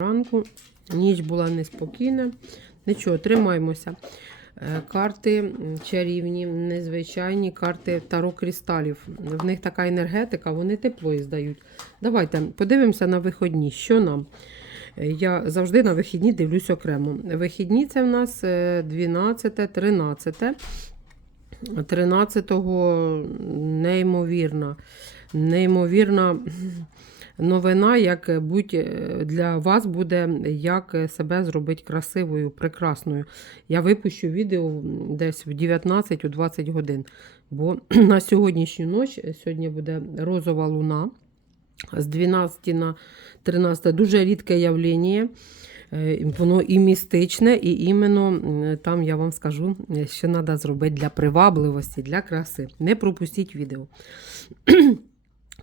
ранку. Ніч була неспокійна. Нічого, тримаємося. Е, Карти чарівні, незвичайні карти таро кристалів. В них така енергетика, вони тепло здають. Давайте подивимося на виходні. Що нам? Е, Я завжди на вихідні дивлюсь окремо. Вихідні це в нас е, 12, 13. 13-го неймовірна. Неймовірна новина, як будь для вас буде, як себе зробити красивою, прекрасною. Я випущу відео десь в 19-20 годин. Бо на сьогоднішню ніч, сьогодні буде розова луна з 12 на 13. Дуже рідке явлення. Е, Воно і містичне, і іменно там я вам скажу, е, що треба зробити для привабливості, для краси. Не пропустіть відео.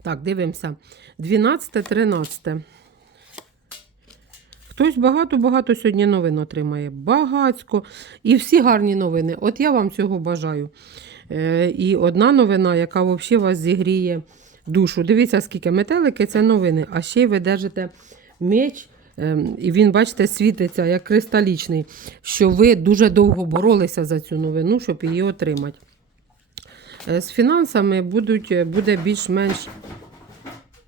так, дивимося. 12-13. Хтось багато-багато сьогодні новин отримає. Багацько. І всі гарні новини. От я вам цього бажаю. Е, І одна новина, яка взагалі вас зігріє душу. Дивіться, скільки метелики це новини. А ще ви держите меч. Ем, І він, бачите, світиться як кристалічний, що ви дуже довго боролися за цю новину, щоб її отримати. Е, З фінансами будуть, е, буде більш-менш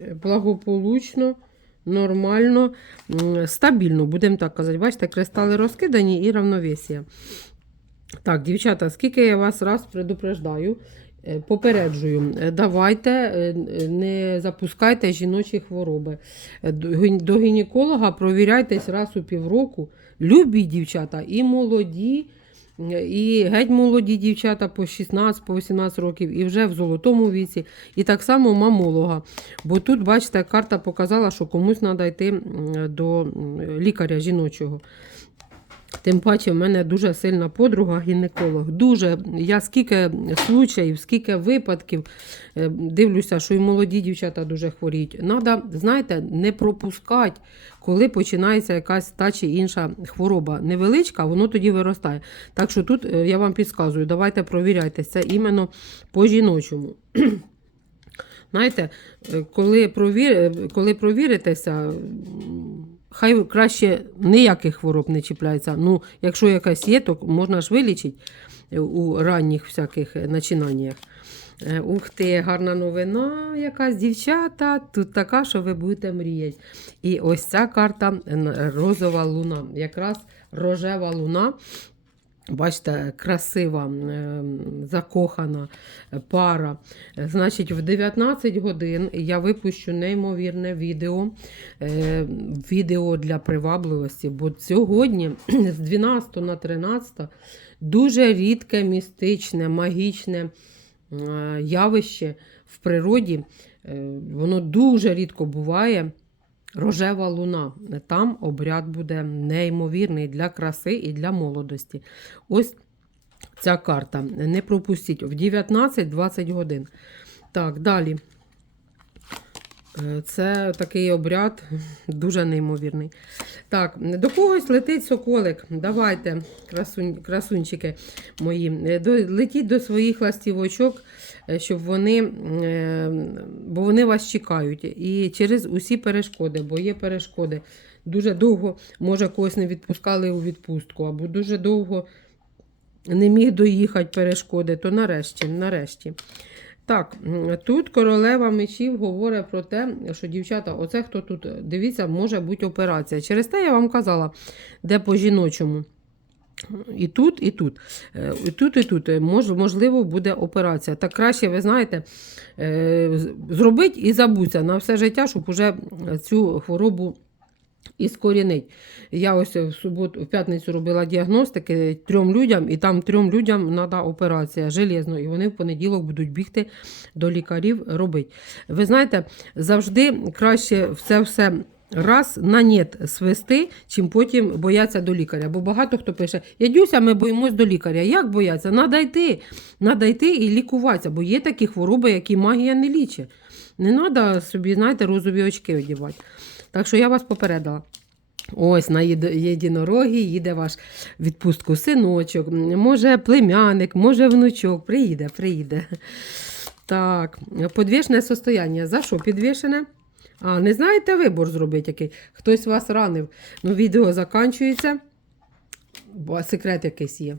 е, благополучно, нормально, стабільно, будемо так казати. Бачите, кристали розкидані і равновесія. Так, дівчата, скільки я вас раз предупреждаю, попереджую, давайте не запускайте жіночі хвороби. До гінеколога провіряйтесь раз у півроку. Любі дівчата, і молоді, і геть молоді дівчата по 16-18 років, і вже в золотому віці. І так само мамолога. Бо тут, бачите, карта показала, що комусь треба йти до лікаря жіночого. Тим паче, в мене дуже сильна подруга гінеколог. Дуже я скільки случаїв, скільки випадків е, дивлюся, що і молоді дівчата дуже хворіють. Надо, знаєте, не пропускати, коли починається якась та чи інша хвороба. Невеличка, воно тоді виростає. Так що тут е, я вам підказую, давайте провіряйтесь. Це іменно по жіночому. Знаєте, е, коли, провір... коли провіритеся, хай краще ніяких хвороб не чіпляється. Ну, якщо якась є, то можна ж вилічити е, у ранніх всяких е, начинаннях. Е, Ух ти, гарна новина, якась дівчата. Тут така, що ви будете мріяти. І ось ця карта розова луна. Якраз рожева луна. Бачите, красива, е, закохана пара. Значить, в 19 годин я випущу неймовірне відео. е, Відео для привабливості. Бо сьогодні з 12 на 13 дуже рідке, містичне, магічне е, явище в природі. Воно дуже рідко буває. Рожева луна. Там обряд буде неймовірний для краси і для молодості. Ось ця карта. Не пропустіть в 19-20 годин. Так, далі. Е, Це такий обряд дуже неймовірний. Так, до когось летить соколик. Давайте, красунь, красунчики мої, е, до, летіть до своїх ластівочок, е, щоб вони, бо вони вас чекають. І через усі перешкоди, бо є перешкоди. Дуже довго, може, когось не відпускали у відпустку, або дуже довго не міг доїхати перешкоди, то нарешті, нарешті. Так, тут королева мечів говорить про те, що дівчата, оце хто тут, дивіться, може бути операція. Через те я вам казала, де по жіночому. І тут, і тут. Е, І тут, і тут. Мож, можливо, буде операція. Так краще, ви знаєте, е, зробить і забудься на все життя, щоб уже цю хворобу іскорінить. Я ось в суботу, в п'ятницю робила діагностики трьом людям, і там трьом людям треба операція железно, і вони в понеділок будуть бігти до лікарів робити. Ви знаєте, завжди краще все все. Раз на нет свести, чим потім бояться до лікаря. Бо багато хто пише: Ядюся, ми боїмось до лікаря. Як бояться? Надо йти. Надо йти і лікуватися, бо є такі хвороби, які магія не лічить. Не треба собі, знаєте, розові очки одягати. Так що я вас попередила. Ось на єдинорогі їде ваш відпустку синочок, може племянник, може внучок. Приїде, приїде. Так, подвішне состояння. За що підвішене? А, не знаєте вибор зробити який? Хтось вас ранив. Ну, відео закінчується, бо секрет якийсь є.